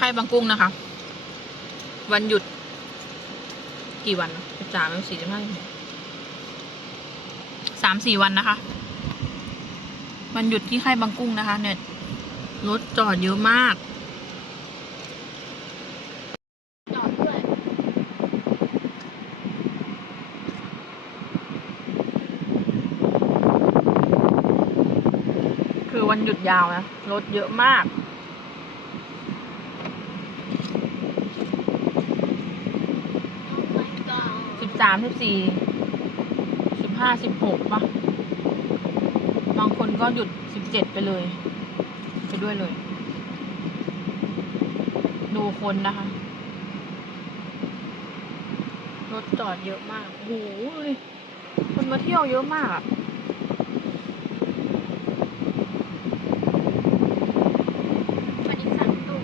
ค่ายบางกุ้งนะคะ วันหยุด กี่วันสิบสามสี่สิบห้าสามสี่วันนะคะ วันหยุดที่ค่ายบางกุ้งนะคะ เนี่ยรถจอดเยอะมากคือวันหยุดยาวนะ รถเยอะมาก สามสิบสี่สิบห้าสิบหกป่ะบางคนก็หยุดสิบเจ็ดไปเลย ไปด้วยเลย ดูคนนะคะ รถจอดเยอะมากโอ้โหคนมาเที่ยวเยอะมากอะ วันนี้สั่งตู้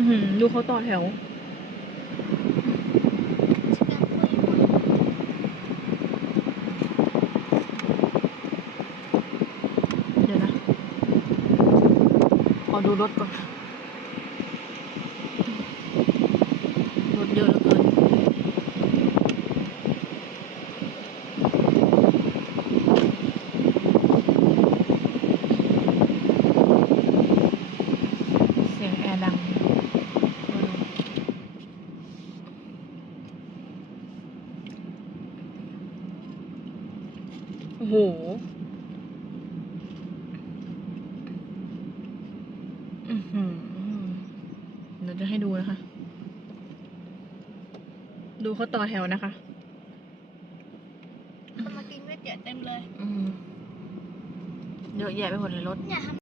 อื้อหือดูเขาต่อแถว เดี๋ยวนะ ขอดูรถก่อน รถเยอะเหลือเกิน เสียงแอร์ดัง โอ้โหอือหือเดี๋ยวจะให้ดูนะคะ ดูเขาต่อแถวนะคะคนมากินก๋วยเตี๋ยวเต็มเลย อืมเยอะแยะไปหมดเลยรถ เนี่ยทำ